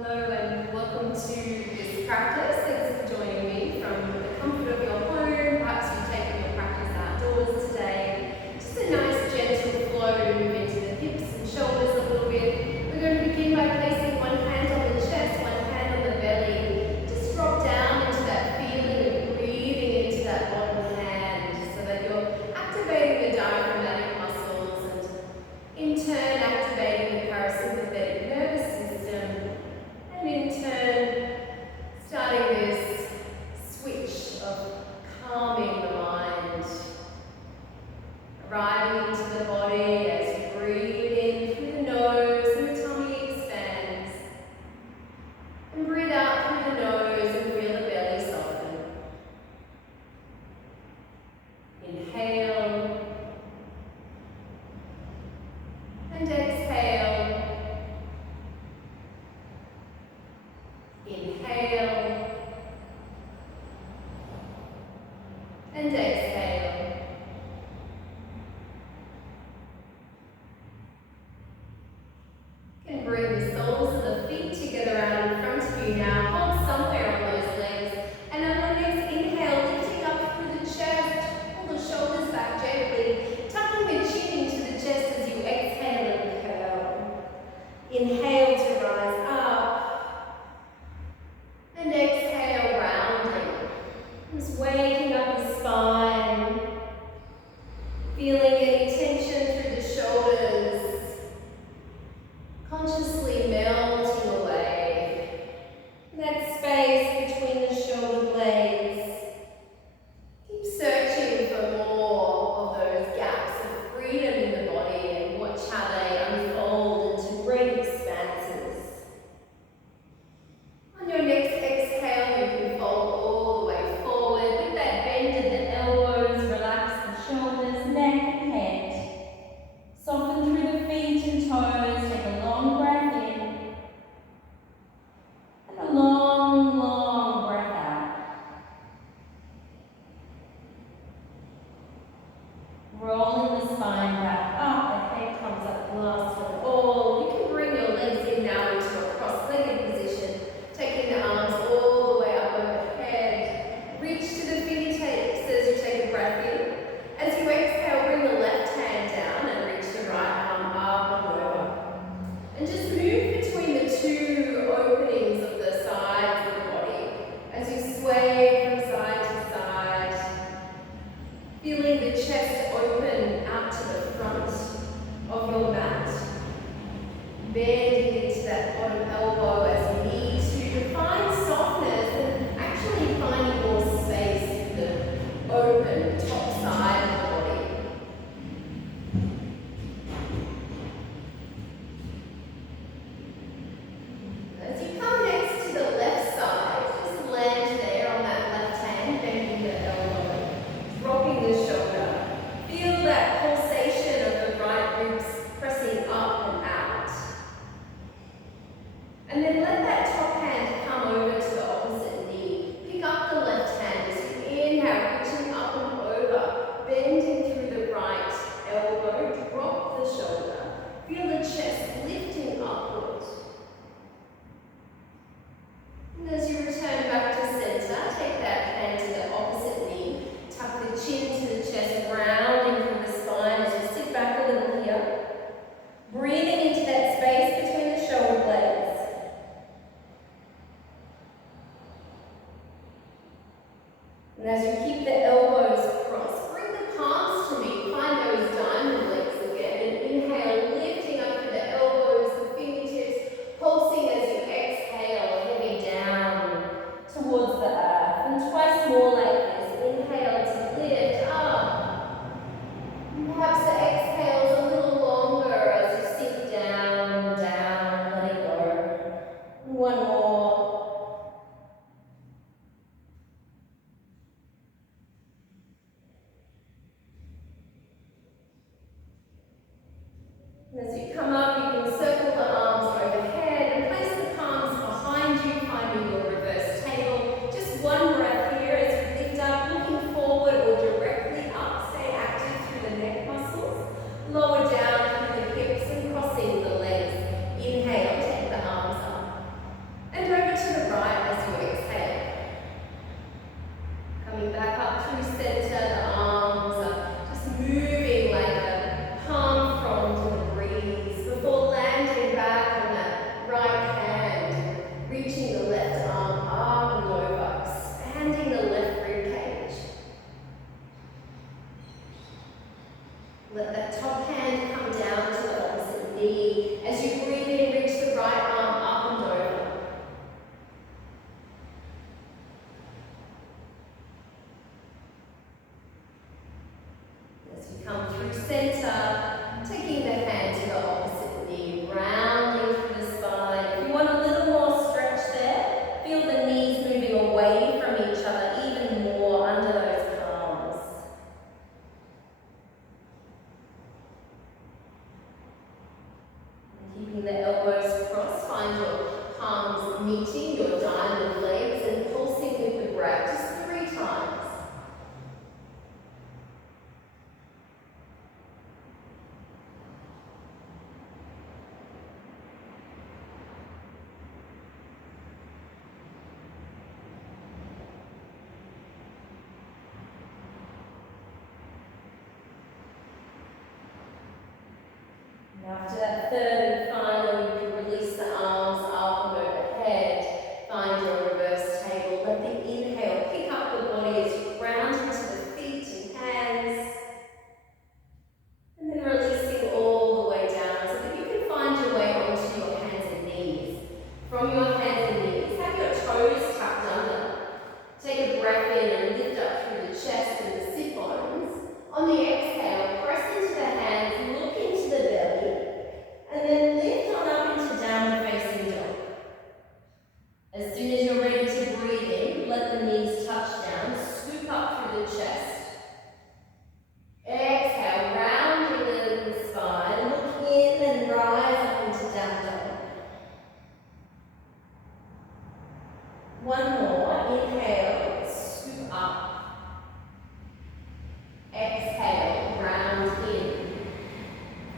Hello and welcome to this practice. Thanks for joining me from the comfort of your home. Perhaps you've taken your practice outdoors today. Just a nice gentle flow to move into the hips and shoulders a little bit. We're going to begin by placing one hand on the chest, one hand on the belly. Just drop down into that feeling of breathing into that bottom hand so that you're activating the diaphragmatic muscles and in turn activating the parasympathetic nervous system. And in turn, starting this switch of calming the mind, arriving into the body as you breathe in through the nose and the tummy expands, and breathe out through the nose and feel the belly soften. Inhale and exhale. Inhale and exhale. You can bring the soles of the feet together out in front of you now. Hold somewhere on those legs. And on the next inhale, lifting up through the chest, pull the shoulders back gently, tucking the chin into the chest as you exhale and curl. Inhale to rise up. And exhale, rounding. Just waking up the spine. Feeling any tension through the shoulders. Consciously melting away. That space between the shoulder blades. Keep searching for more of those gaps of freedom in the body and watch how they unfold into great expanses. On your next exhale, you can fold all the way forward with that bend in the elbows, relax the shoulders, neck and head. Soften through the feet and toes, take a long breath in and a long, long breath out. Rolling the spine back up, the head comes up last of all. You can bring your legs in now into a cross-legged position. Taking the arms all the way up overhead. Reach to the fingertips as you take a breath in. As you exhale, bring the left hand down and reach the right arm up and over. And just move between the two openings of the sides of the body as you sway from side to side. Feeling the chest open out to the front of your mat. Bending into that bottom elbow as you need to find softness and actually finding more space in the open top side of the body. As you come next to the left side, just land there on that left hand, bending the elbow, dropping the shoulder. Feel that pulsation of the right ribs pressing up and out. And then let that top hand come over to the opposite knee. Pick up the left hand as you inhale, reaching up and over, bending through the right elbow, drop the shoulder. Feel the chest lifting upwards. And as you return back to center, take that hand to the opposite knee, tuck the chin to the chest, rounding from the spine as you sit back a little here. Breathing into that space between the shoulder blades. And as you keep the elbows crossed, bring the palms to meet. Find those diamond legs again. And inhale, lifting up through the elbows, the fingertips, pulsing as you exhale, heavy down towards the earth. And twice more like this. Inhale to lift up. And perhaps the exhale is a little longer as you sink down, down, letting go. One more. As you come up, you can circle the arms overhead and place the palms behind you, finding your reverse table. Just one breath here as you lift up, looking forward or directly up. Stay active through the neck muscles. Lower down through the hips and crossing the legs. Inhale, take the arms up. the elbows crossed, find your palms meeting your diamond legs and pulsing with the breath, just 3 times. After that third and final, you can release the arms up and overhead. Find your reverse table. Let the inhale pick up the body as you ground into the feet and hands. And then releasing all the way down so that you can find your way onto your hands and knees. From your hands and knees, have your toes tucked under. Take a breath in and lift up through the chest and the sit bones. On the exhale, press into the hands, look into the belly. And then lift on up into downward facing dog. As soon as you're ready to breathe in, let the knees touch down, scoop up through the chest. Exhale, round your little spine, look in and rise up into down dog. One more, inhale, scoop up. Exhale, round in.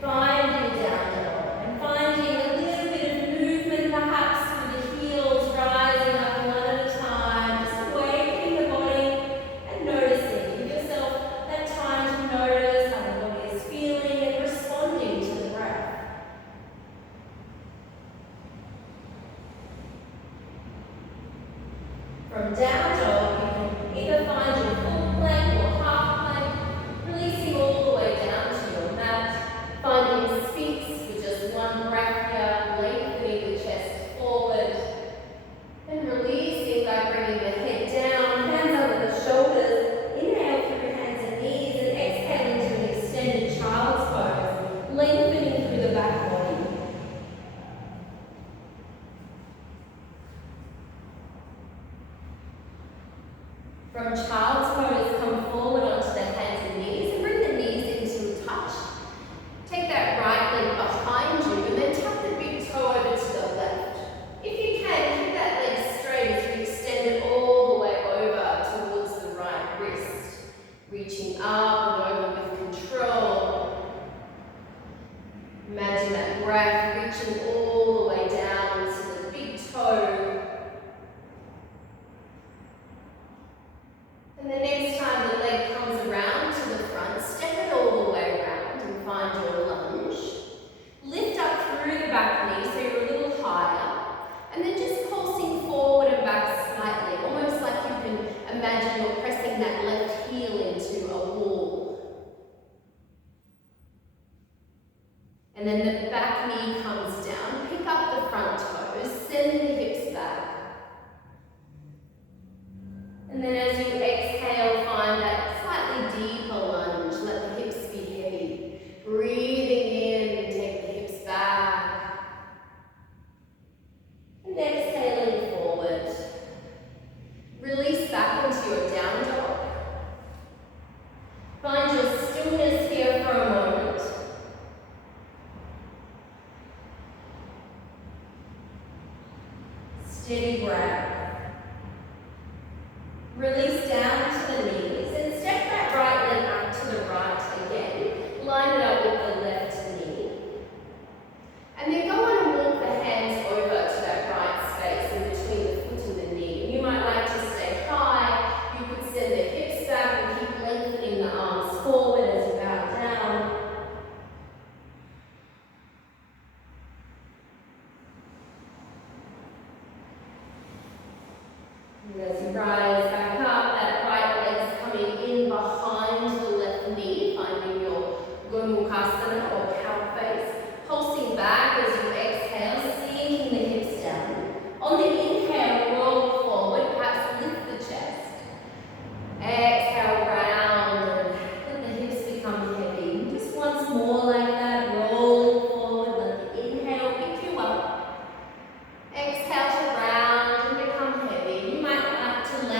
Finding down dog. Finding a little bit of movement perhaps through the heels, rising up one at a time, just awakening the body and noticing. Give yourself that time to notice how the body is feeling and responding to the breath. From down dog, you can either find your full plank or half plank, releasing all the way down to your mat, finding sphinx. One breath here, lengthening the chest forward, and releasing by bringing the head down, hands under the shoulders, inhale through hands and knees, and exhale into an extended child's pose, lengthening through the back body. From child's pose, come forward onto the hands and knees, and bring the knees into a touch. Take that right leg behind you and then tuck the big toe over to the left. If you can, keep that leg straight as you extend it all the way over towards the right wrist. Reaching up and over with control. Imagine that breath reaching all the way down to the big toe. And the next time the leg comes around to the front, step it all the way around and find your lunge. Lift up through the back knee so you're a little higher, and then just pulsing forward and back slightly, almost like you can imagine you're pressing that left heel into a wall. And then the back knee comes down, pick up the front toes, send the hips back. And then as you exhale, find that slightly deeper lunge, let the hips be heavy. Breathing in, take the hips back. And exhaling forward. Release back into your down dog. Find your stillness here for a moment. Steady breath. Release down to the knees and step that right leg up to the right again. Line it up with the left knee. And then go on and walk the hands over to that right space in between the foot and the knee. You might like to stay high. You could send the hips back and keep lengthening the arms forward as you bow down. And as you rise back up, that right leg's coming in behind the left knee, finding your Gomukhasana or cow face. Pulsing back as you exhale, sinking the hips down. On the inhale, roll forward, perhaps lift the chest. Exhale, round, and let the hips become heavy. Just once more like that, rolling forward, let the inhale pick you up. Exhale to round and become heavy. You might like to land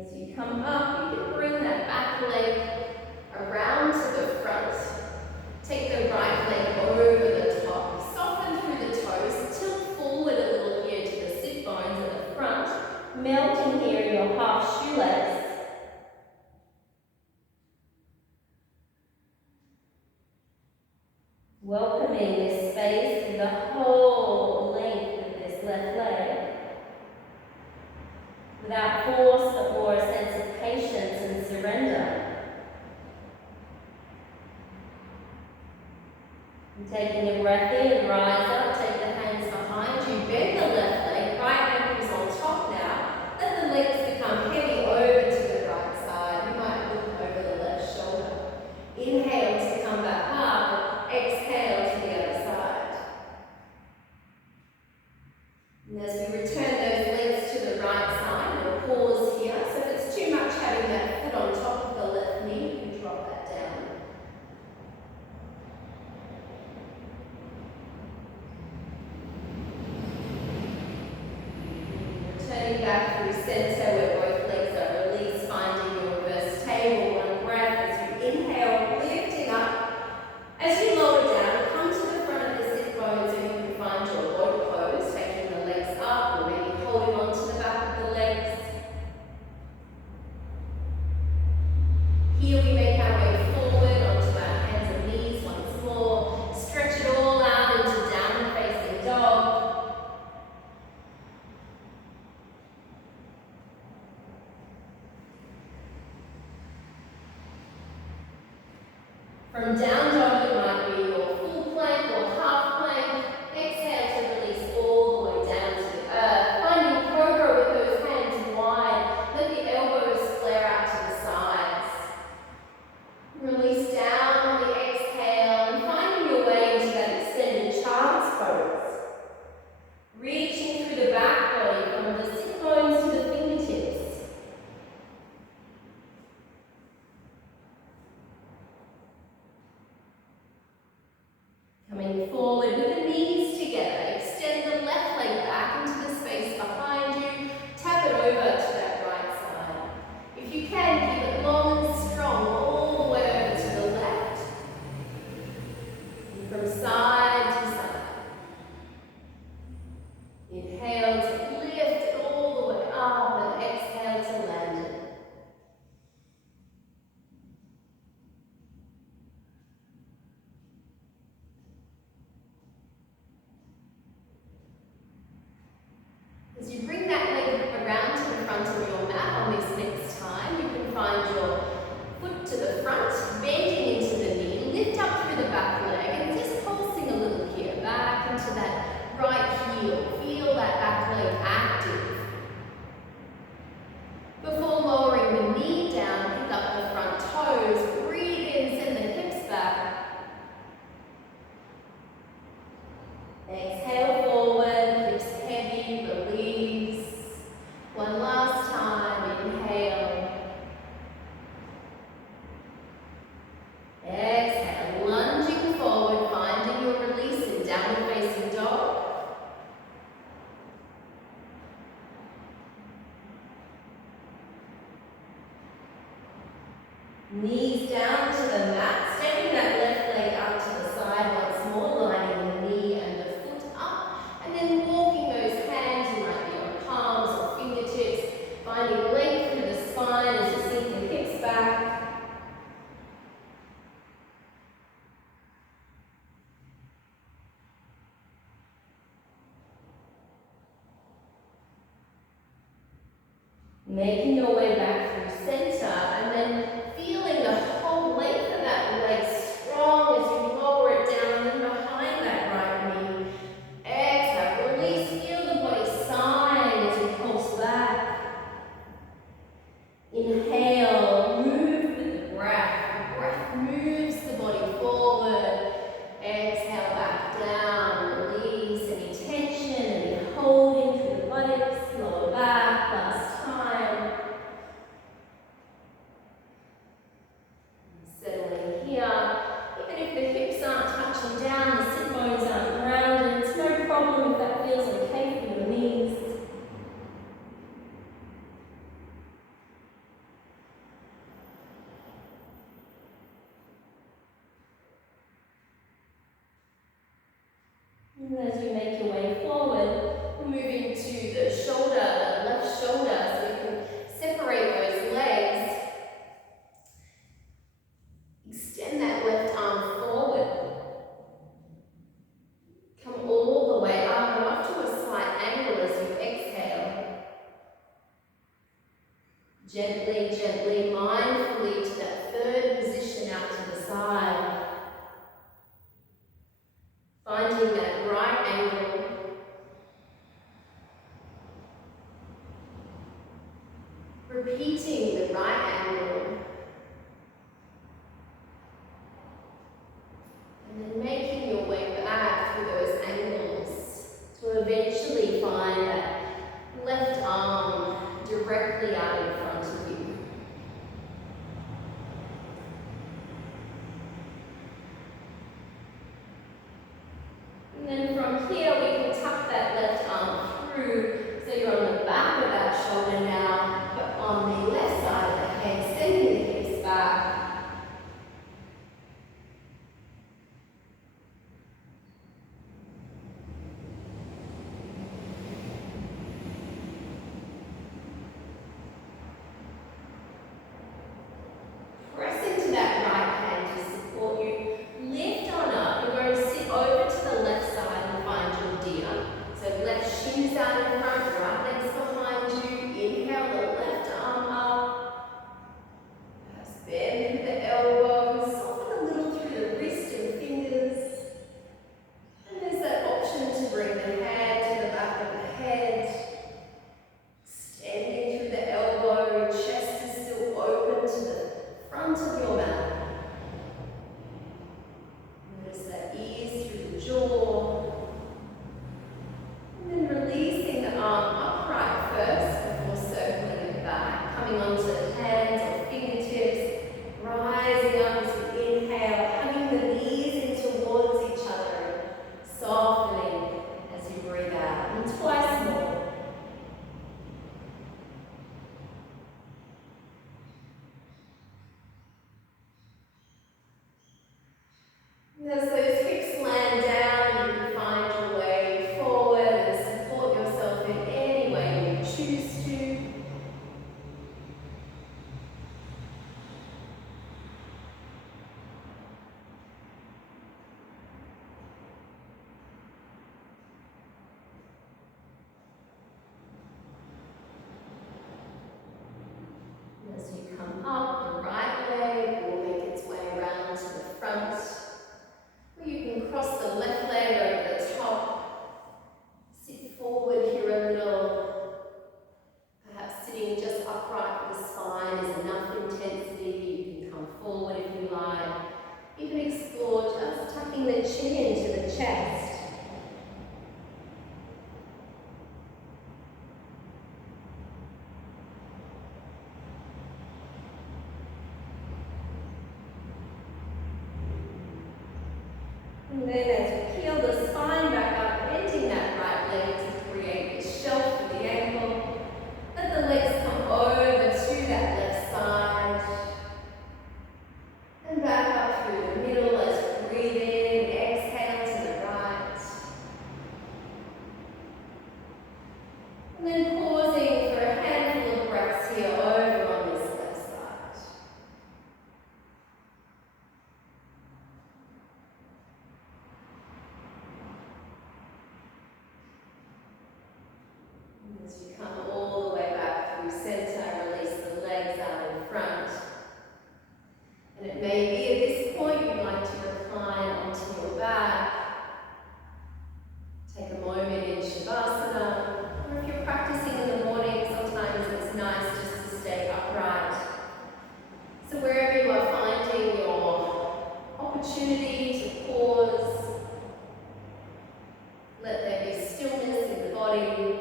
As you come up, you can bring that back leg around to the front. Take the right leg over the top. Soften through the toes. Tilt forward a little here to the sit bones at the front. Melt in here in your half shoelace. Welcoming this space with the whole length of this left leg. Without force, but more a sense of patience and surrender. And taking a breath in, rise up, take the hands behind you, bend the left leg, right ankle's on top now. Let the legs become heavy over to the right side. You might look over the left shoulder. Inhale to come back up, exhale to the other side. And as we return those legs to the right side, we'll pause here. So if it's too much having that foot on top of the left knee, you can drop that down. Returning back through center where both legs are released, finding your reverse table. One breath as you inhale, lifting up. As you lower down, come to the front of the sit bones and you can find your low pose, taking the legs up or maybe holding on to the back of the legs. Here we make our way forward onto our hands and knees once more. Stretch it all out into downward facing dog. From down dog, it might be your full plank or half plank. Exhale to release all the way down to the earth. Finding cobra with those hands wide. Let the elbows flare out to the sides. Release down on the exhale and finding your way into that extended child's pose. Reaching through the back body from the sit bones to the fingertips. Coming forward with the knees together, extend the left leg back into the space behind you, tap it over to that right side. If you can, keep it long and strong all the way over to the left. And from side to side. Inhale to lift it all the way up and exhale to land it. As you bring that leg around to the front of your mat on this next time, you can find your foot to the front, bending into the knee, lift up through the back leg and just pulsing a little here, back into that right heel. Feel that back leg active. Before lowering the knee down, pick up the front toes, breathe in, send the hips back. Exhale forward, hips heavy, release. One last time, inhale. Exhale, lunging forward, finding your release in downward facing dog. Knees down to the mat, stepping that left leg out to the side once more, lining the knee and the foot up, and then walking those hands, you might be on palms or fingertips, finding length through the spine as you sink the hips back. Making your way back through center and then feeling the whole length of that leg strong as you lower it down and behind that right knee. Exhale, release, feel the body sighing as you pulse back. Inhale, move with the breath. The breath moves the body forward. Exhale, back down, release any tension, any holding through the buttocks, lower back, last time. Settling here. Even if the hips aren't touching down, the sit bones aren't grounded, it's no problem if that feels okay for your knees. And as you make your way forward, moving to the shoulder, the left shoulder, so you can separate those legs. Extend that left arm forward. Come all the way up and up to a slight angle as you exhale. Gently, gently, mindfully to that third position out to the side. Finding that right angle. Repeating the right angle. And then making your way back through those angles to eventually find that left arm directly out in front of you. And then from here we can tuck that left arm through so you're on the back of that shoulder now, but on the left side of the head, sending the hips back. Press into that right hand to support you. Lift on up. You're going to sit over to the left side and find your deer. So left shins out in front, right legs behind you. Inhale the left arm up. Perhaps bend through the elbows. Soften a little through the wrist and fingers. And there's that option to bring the hand to the back of the head. Extending through the elbow, chest is still open to the front of your mat. Notice that ease through the jaw. And then releasing the arm upright first before circling it back. Coming onto the hands or fingertips. Rising up as you inhale, hugging the knees in towards each other. Softening as you breathe out. And twice more. As those hips land down, you can find your way forward and support yourself in any way you choose to. As you come up, the right leg will make its way around to the front. Or you can cross the left leg over the top. Sit forward here a little. Perhaps sitting just upright with the spine is enough intensity. You can come forward if you like. You can explore just tucking the chin into the chest. And then as you peel the spine back up, bending that right leg to create a shelf for the ankle. Let the legs come over to that left side. And back up through the middle as you breathe in, exhale to the right. And then pausing for a handful of breaths here over on this left side. As you come all the way back through center, release the legs out in front. And it may be at this point you'd like to recline onto your back. Take a moment in Shavasana. Or if you're practicing in the morning, sometimes it's nice just to stay upright. So wherever you are finding your opportunity to pause, let there be stillness in the body.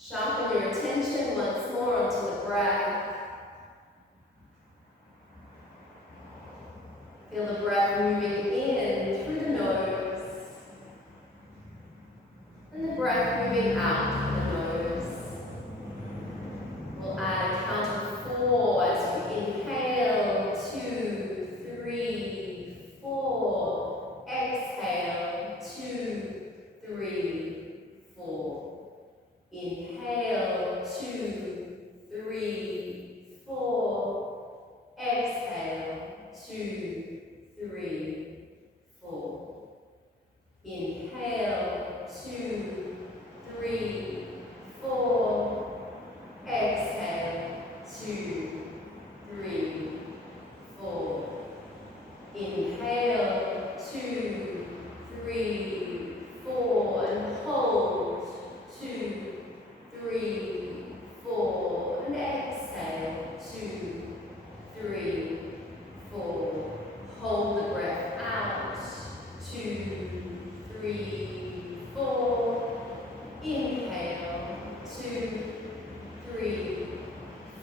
Sharpen your attention once more onto the breath. Feel the breath moving in through the nose. And the breath moving out through the nose. We'll add a count of 4 as you inhale. 2, 3, 4. Inhale, 2, 3, 4. Exhale, 2, 3, 4. Inhale, 2, 3, 4. Exhale, 2, 3, 4. Inhale, 2, 3, 4, and hold, 2, 3, 4, and exhale, 2, 3, 4. Hold the breath out, 2, 3, 4. Inhale, 2, 3,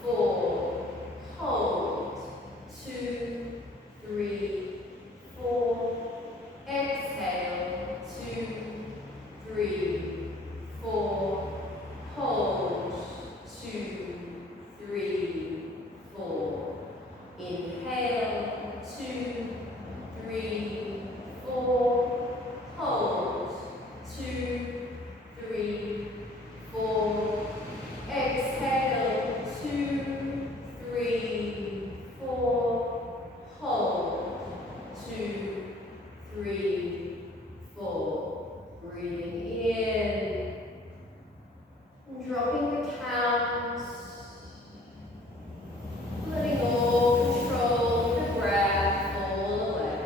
4. Hold, 2, 3, 4. Exhale, 2, 3, 4. Hold, 2, 3, 4. Inhale, 2, 3, 4. Hold, 2, 3, 4. Exhale, 2, 3, 4. Hold, 2, 3, 4. Breathing in, dropping the count, letting all control of the breath fall away.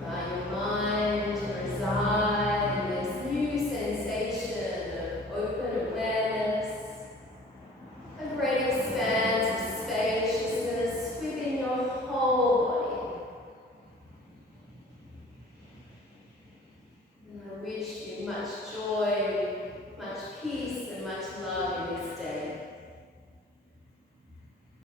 Allow your mind to reside in this new sensation of open awareness, a great expanse of spaciousness within your whole body. And a rich